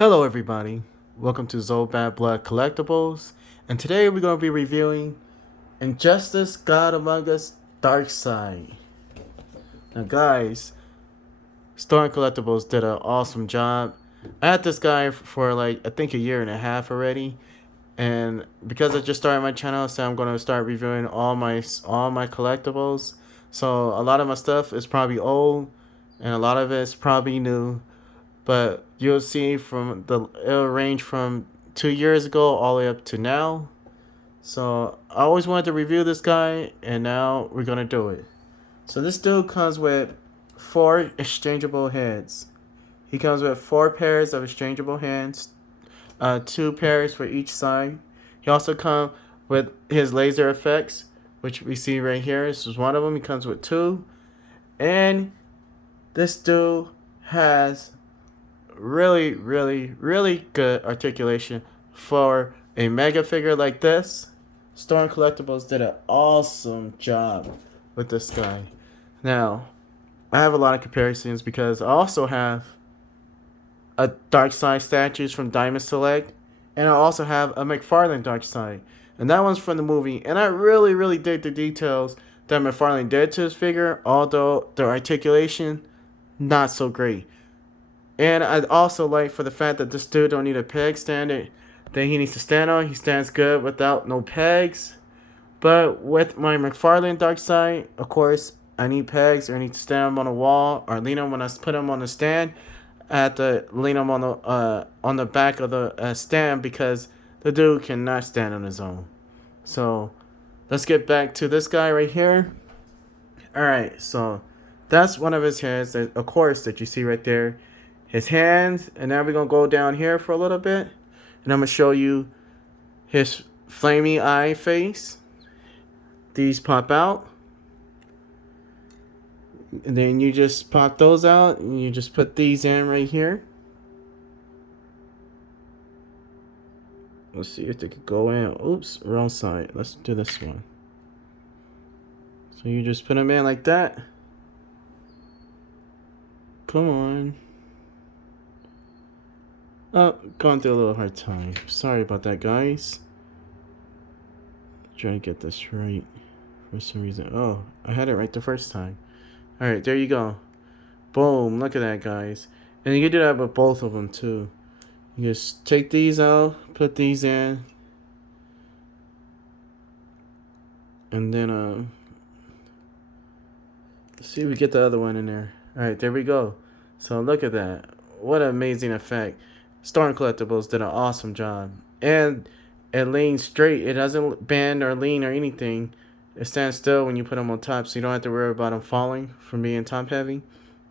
Hello everybody, welcome to Bad Blood Collectibles, and today we're going to be reviewing Injustice God Among Us Darkside. Now guys, Storm Collectibles did an awesome job. I had this guy for like I think a year and a half already, and because I just started my channel, so I'm going to start reviewing all my collectibles. So a lot of my stuff is probably old, and a lot of it's probably new. But you'll see it'll range from 2 years ago all the way up to now. So I always wanted to review this guy, and now we're gonna do it. So this dude comes with 4 exchangeable heads. He comes with 4 pairs of exchangeable hands, 2 pairs for each side. He also comes with his laser effects, which we see right here. This is one of them. He comes with 2, and this dude has really good articulation for a mega figure like this. Storm Collectibles did an awesome job with this guy. Now, I have a lot of comparisons because I also have a Darkside statues from Diamond Select, and I also have a McFarlane Darkside, and that one's from the movie. And I really dig the details that McFarlane did to his figure, although the articulation not so great. And I'd also like for the fact that this dude don't need a peg stand that he needs to stand on. He stands good without no pegs. But with my McFarlane Darkside, of course, I need pegs, or I need to stand him on a wall, or lean him when I put him on the stand. I have to lean him on the back of the stand because the dude cannot stand on his own. So let's get back to this guy right here. All right, so that's one of his heads, of course, that you see right there. His hands, and now we're gonna go down here for a little bit, and I'm gonna show you his flamey eye face. These pop out, and then you just pop those out, and you just put these in right here. Let's see if they could go in. Oops, wrong side. Let's do this one. So you just put them in like that. Come on. Oh, going through a little hard time. Sorry about that, guys. Try to get this right for some reason. Oh, I had it right the first time. Alright, there you go. Boom, look at that, guys. And you can do that with both of them, too. You just take these out, put these in. And then, let's see if we get the other one in there. Alright, there we go. So look at that. What an amazing effect. Storm Collectibles did an awesome job. And it leans straight. It doesn't bend or lean or anything. It stands still when you put them on top, so you don't have to worry about them falling from being top heavy.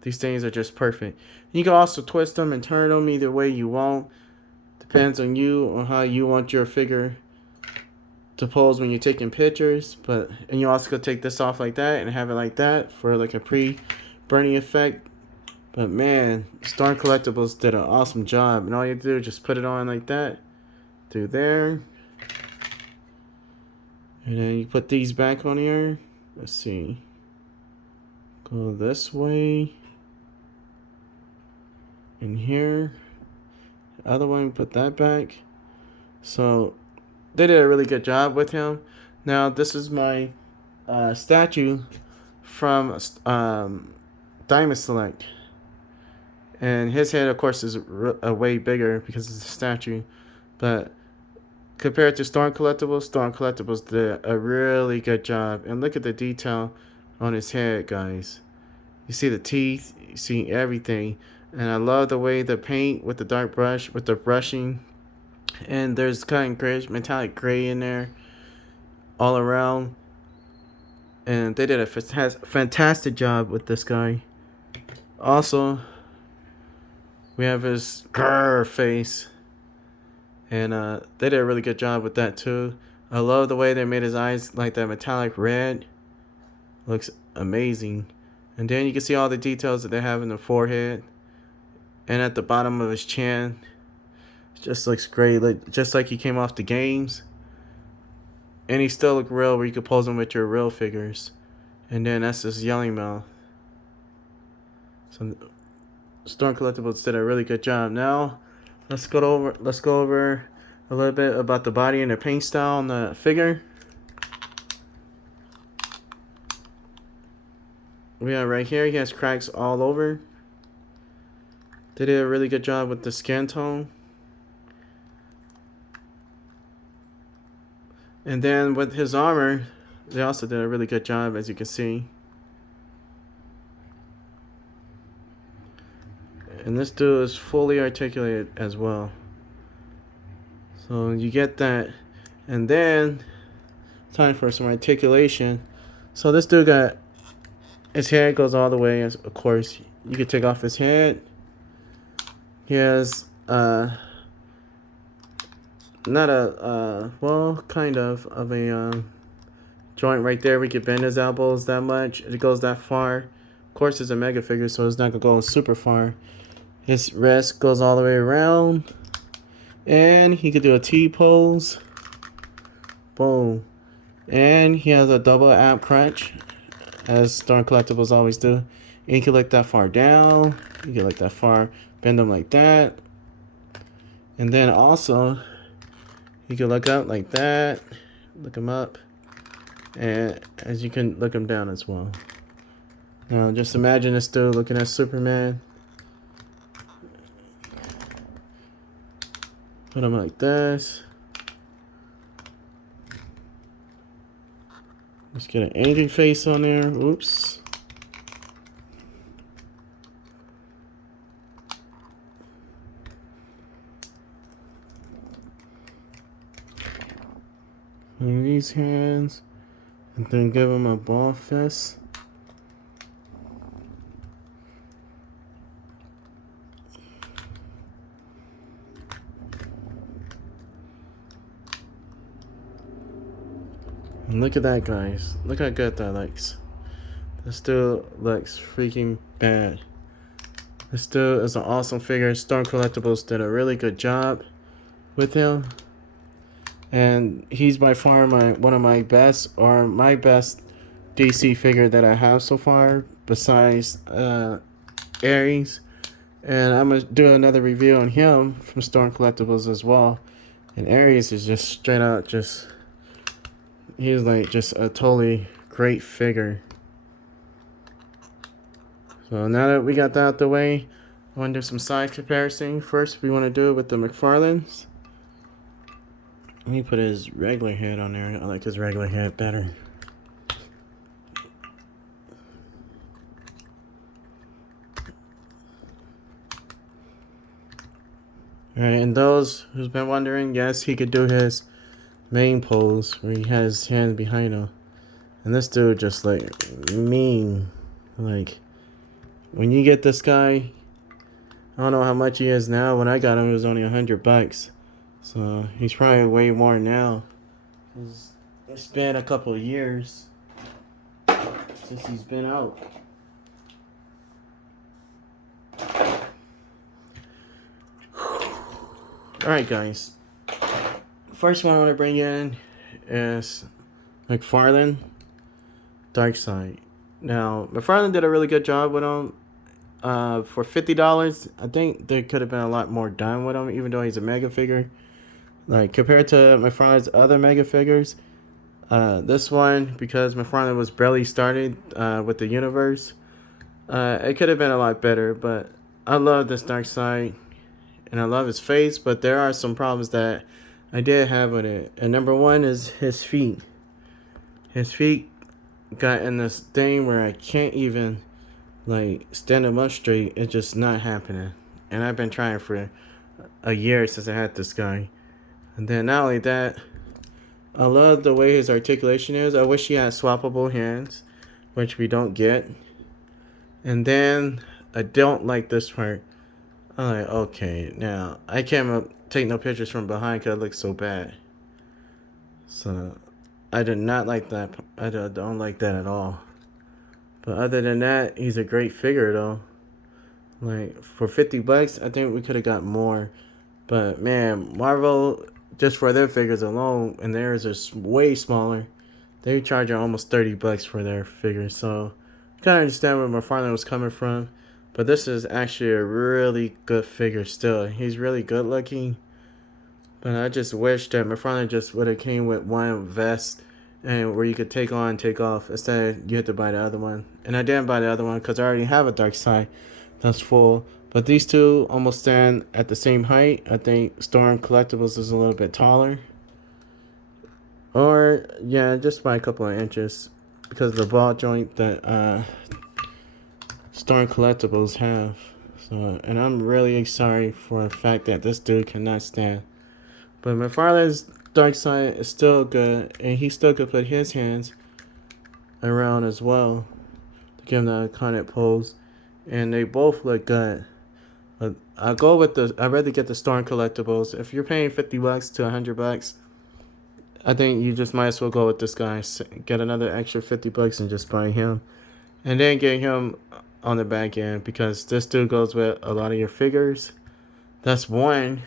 These things are just perfect. You can also twist them and turn them either way you want. Depends on you, on how you want your figure to pose when you're taking pictures. And you also could take this off like that and have it like that for like a pre-burning effect. But man, Storm Collectibles did an awesome job. And all you have to do is just put it on like that. Through there. And then you put these back on here. Let's see. Go this way. And here. The other one, put that back. So they did a really good job with him. Now this is my statue from Diamond Select. And his head, of course, is way bigger because it's a statue. But compared to Storm Collectibles did a really good job. And look at the detail on his head, guys. You see the teeth, you see everything. And I love the way the paint with the dark brush, with the brushing. And there's kind of gray, metallic gray in there all around. And they did a fantastic job with this guy. Also, we have his grrr face. And they did a really good job with that too. I love the way they made his eyes like that metallic red. Looks amazing. And then you can see all the details that they have in the forehead. And at the bottom of his chin. It just looks great. Just like he came off the games. And he still look real where you could pose him with your real figures. And then that's his yelling mouth. So Storm Collectibles did a really good job. Now let's go over a little bit about the body and the paint style on the figure. We have right here, he has cracks all over. They did a really good job with the skin tone. And then with his armor, they also did a really good job, as you can see. And this dude is fully articulated as well. So you get that. And then, time for some articulation. So this dude got, his hair goes all the way, as of course. You can take off his head. He has, not a, well, kind of a joint right there. We can bend his elbows that much. It goes that far. Of course, it's a mega figure, so it's not going to go super far. His wrist goes all the way around. And he could do a T-pose. Boom. And he has a double ab crunch, as Stormcollectibles always do. And you can look that far down. You can look that far. Bend them like that. And then also, you can look up like that. Look him up. And as you can look him down as well. Now, just imagine this dude looking at Superman. Put him like this. Let's get an angry face on there. Oops. And these hands. And then give him a ball fist. And look at that, guys. Look how good that looks. This dude looks freaking bad. This dude is an awesome figure. Stormcollectibles did a really good job with him. And he's by far one of my best, or my best DC figure that I have so far, besides Ares. And I'm going to do another review on him from Stormcollectibles as well. And Ares is just straight out just... He's like just a totally great figure. So now that we got that out the way, I want to do some size comparison. First, we want to do it with the McFarlanes. Let me put his regular head on there. I like his regular head better. Alright, and those who's been wondering, yes, he could do his main pose where he has his hand behind him. And this dude just like mean. Like when you get this guy, I don't know how much he is now. When I got him, it was only $100. So he's probably way more now. It's been a couple of years since he's been out. Alright, guys. First one I want to bring in is McFarlane Darkside. Now, McFarlane did a really good job with him. For $50, I think there could have been a lot more done with him, even though he's a mega figure. Like, compared to McFarlane's other mega figures, this one, because McFarlane was barely started with the universe, it could have been a lot better. But I love this Darkside, and I love his face, but there are some problems that I did have with it. And number one is his feet. His feet got in this thing where I can't even like stand them up straight. It's just not happening. And I've been trying for a year since I had this guy. And then not only that, I love the way his articulation is. I wish he had swappable hands, which we don't get. And then I don't like this part. I'm like, okay, now I can't take no pictures from behind because it looks so bad. So I did not like that. I don't like that at all. But other than that, he's a great figure though. Like for $50, I think we could have got more. But man, Marvel, just for their figures alone, and theirs is way smaller, they charge almost $30 for their figures. So I kind of understand where McFarlane was coming from. But this is actually a really good figure still. He's really good looking. But I just wish that McFarlane just would have came with one vest and where you could take on and take off. Instead, you had to buy the other one. And I didn't buy the other one because I already have a Darkside that's full. But these two almost stand at the same height. I think Stormcollectibles is a little bit taller. Or, yeah, just by a couple of inches. Because of the ball joint that Stormcollectibles have. So, and I'm really sorry for the fact that this dude cannot stand. But McFarlane's Darkside is still good, and he still could put his hands around as well to give him the iconic pose. And they both look good. But I'd rather get the Stormcollectibles. If you're paying $50 to $100, I think you just might as well go with this guy. Get another extra $50 and just buy him. And then get him on the back end because this dude goes with a lot of your figures. That's one.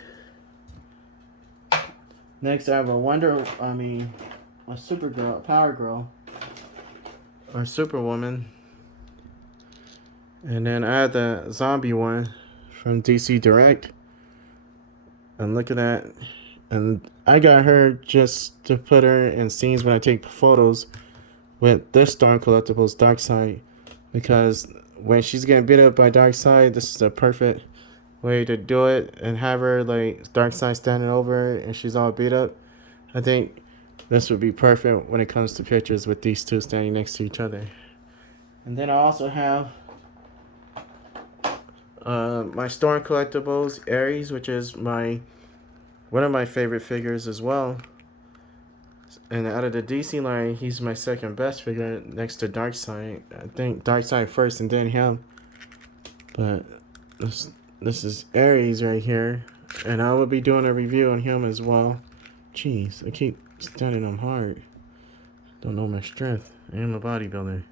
Next, I have a Supergirl, Power Girl, or Superwoman. And then I have the zombie one from DC Direct. And look at that. And I got her just to put her in scenes when I take photos with this Stormcollectibles Darkside. Because when she's getting beat up by Darkside, this is the perfect way to do it and have her like Darkside standing over her and she's all beat up. I think this would be perfect when it comes to pictures with these two standing next to each other. And then I also have my Stormcollectibles Ares, which is one of my favorite figures as well. And out of the DC line, he's my second best figure next to Darkside. I think Darkside first and then him. But this is Ares right here. And I will be doing a review on him as well. Jeez, I keep standing on hard. Don't know my strength. I am a bodybuilder.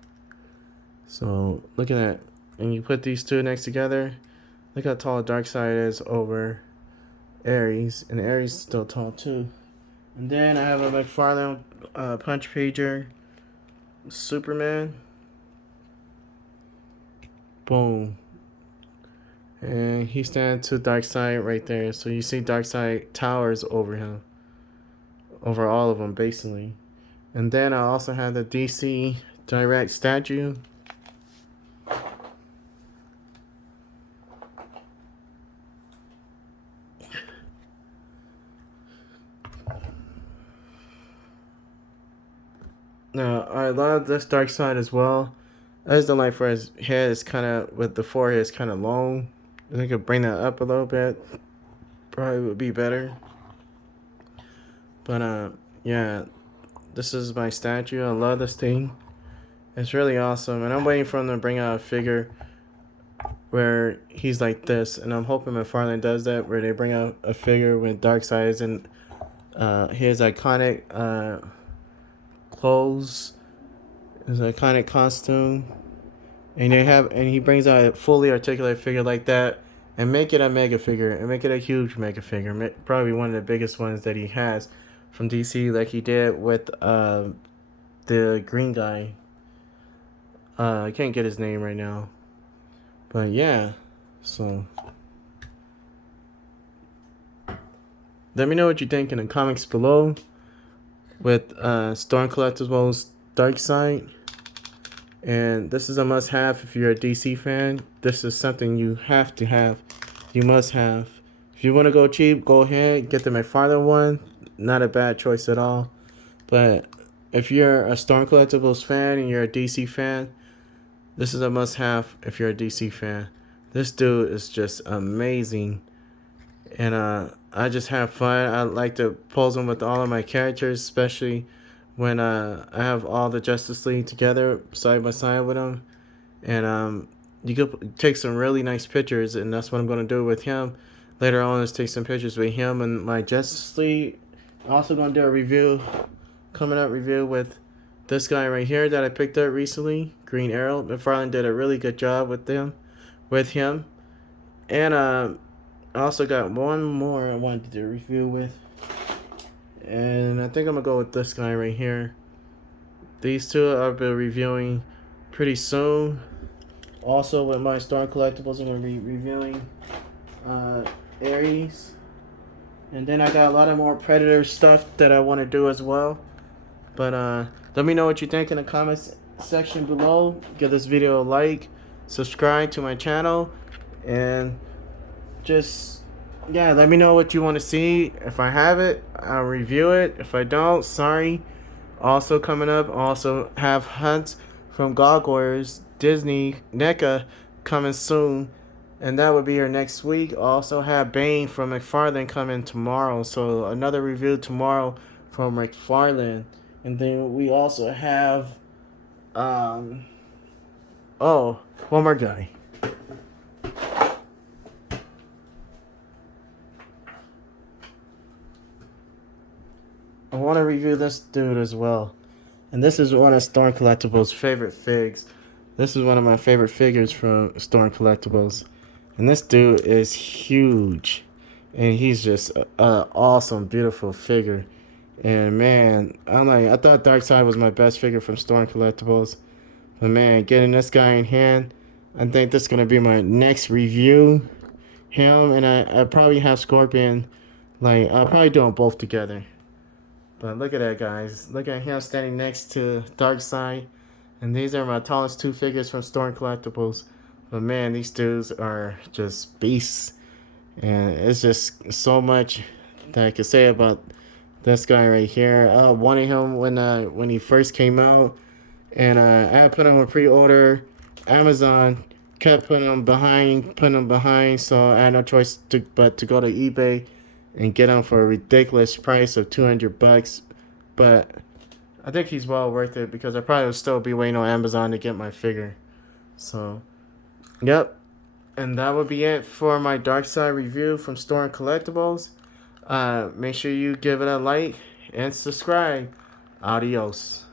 So, look at that. And you put these two next together. Look how tall Darkside is over Ares. And Ares is still tall too. And then I have a McFarlane Punch Pager Superman. Boom. And he stands to Darkside right there. So you see Darkside towers over him. Over all of them, basically. And then I also have the DC Direct statue. Now, I love this Darkside as well. I just don't like for his head is kind of, with the forehead is kind of long. I think I could bring that up a little bit. Probably would be better. But, yeah. This is my statue. I love this thing. It's really awesome. And I'm waiting for him to bring out a figure where he's like this. And I'm hoping McFarlane does that, where they bring out a figure with Darkside and his iconic clothes, his iconic costume. And he brings out a fully articulated figure like that and make it a mega figure and make it a huge mega figure. Probably one of the biggest ones that he has from DC, like he did with the green guy. I can't get his name right now. But yeah, so let me know what you think in the comments below with Stormcollectibles Darkside. And this is a must-have if you're a DC fan. This is something you have to have. You must have. If you want to go cheap, go ahead. Get the McFarlane one. Not a bad choice at all. But if you're a Stormcollectibles fan and you're a DC fan, this is a must-have if you're a DC fan. This dude is just amazing. And I just have fun. I like to pose him with all of my characters, especially when I have all the Justice League together side by side with him. And you could take some really nice pictures, and that's what I'm going to do with him. Later on is take some pictures with him and my Justice League. I'm also going to do a review, coming up review with this guy right here that I picked up recently, Green Arrow. McFarlane did a really good job with him. And I also got one more I wanted to do a review with. And I think I'm going to go with this guy right here. These two I'll be reviewing pretty soon. Also, with my Storm Collectibles, I'm going to be reviewing Ares. And then I got a lot of more Predator stuff that I want to do as well. But let me know what you think in the comments section below. Give this video a like, subscribe to my channel, and just, yeah, let me know what you want to see. If I have it, I'll review it. If I don't, sorry. Also coming up, also have Hunt from Gargoyles, Disney, NECA coming soon. And that would be here next week. Also have Bane from McFarlane coming tomorrow. So another review tomorrow from McFarlane. And then we also have one more guy. I want to review this dude as well. And this is one of Storm Collectibles' favorite figs. This is one of my favorite figures from Storm Collectibles. And this dude is huge. And he's just an awesome, beautiful figure. And man, I thought Darkside was my best figure from Storm Collectibles. But man, getting this guy in hand, I think this is going to be my next review. Him and I probably have Scorpion. Like, I'll probably do them both together. But look at that, guys. Look at him standing next to Darkside. And these are my tallest two figures from Storm Collectibles. But man, these dudes are just beasts. And it's just so much that I could say about this guy right here. I wanted him when he first came out. And I put him on pre-order. Amazon kept putting him behind. So I had no choice but to go to eBay and get him for a ridiculous price of $200. But I think he's well worth it because I probably would still be waiting on Amazon to get my figure. So, yep. And that would be it for my Darkside review from Storm Collectibles. Make sure you give it a like and subscribe. Adios.